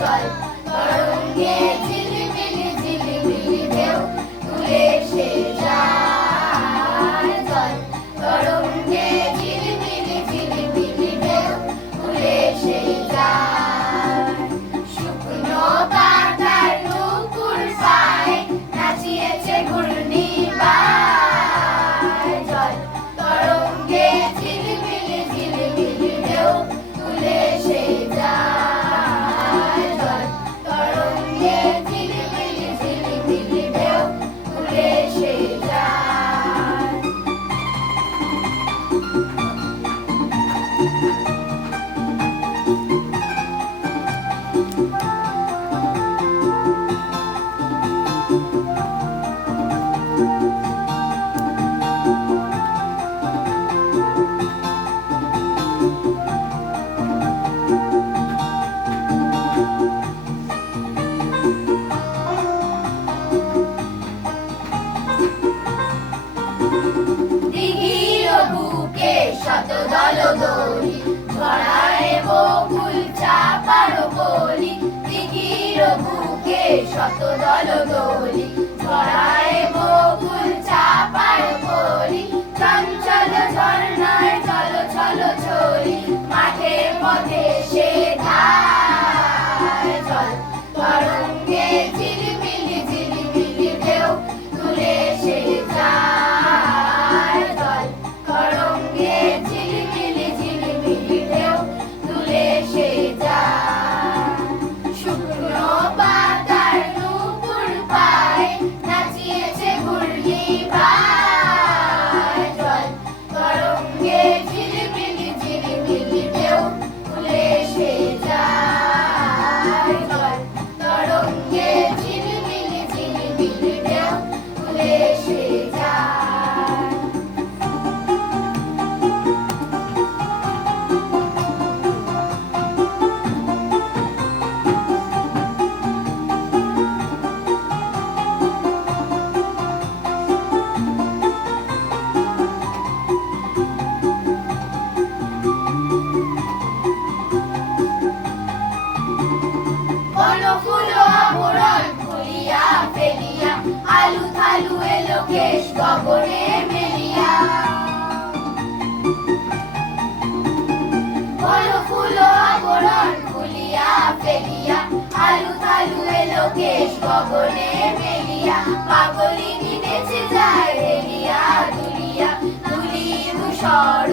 চল তরঙ্গে ঝিলিমিলি ঝিলিমিলি ঢেউ তুলে সে যায় চল তরঙ্গে ঝিলিমিলি ঝিলিমিলি ঢেউ তুলে সে যায় শুকনো পাতার নুপুর পায়ে নাচিয়েছে ঘূর্ণিপায় চল তরঙ্গে ঝিলিমিলি ঝিলিমিলি ঢেউ তুলে সে যায় চল তরঙ্গে ঝিলিমিলি ঝিলিমিলি ঢেউ তুলে সে যায় শত দল দোলি ঝরায় বকুল চাপার কলি দিঘির বুকে শত দল দোলি ঝরায় বকুল চাপার কলি চঞ্চল ঝর্ণায় চল চল চলি মাঠে পথে সে ধায় চল তরঙ্গে ঝিলিমিলি ঝিলিমিলি ঢেউ তুলে সে যায় চল তরঙ্গে ঝিলিমিলি ঝিলিমিলি ঢেউ তুলে সে যায় শুকনো পাতার নুপুর পায়ে নাচিয়েছে ঘূর্ণিপায় চল তরঙ্গে ঝিলিমিলি ঝিলিমিলি ঢেউ তুলে সে যায় চল তরঙ্গে ঝিলিমিলি ঝিলিমিলি ঢেউ তুলে সে যায় ফুল আবরণ খুলিয়া ফেলিয়া আলু থালু এলো কেশ গগনে মেলিয়া ফুল আবরণ খুলিয়া ফেলিয়া আলু থালু এলো কেশ গগনে মেলিয়া পাগলিনী নেচে যায় হেলিয়া দুলিয়া দুলি ধূসর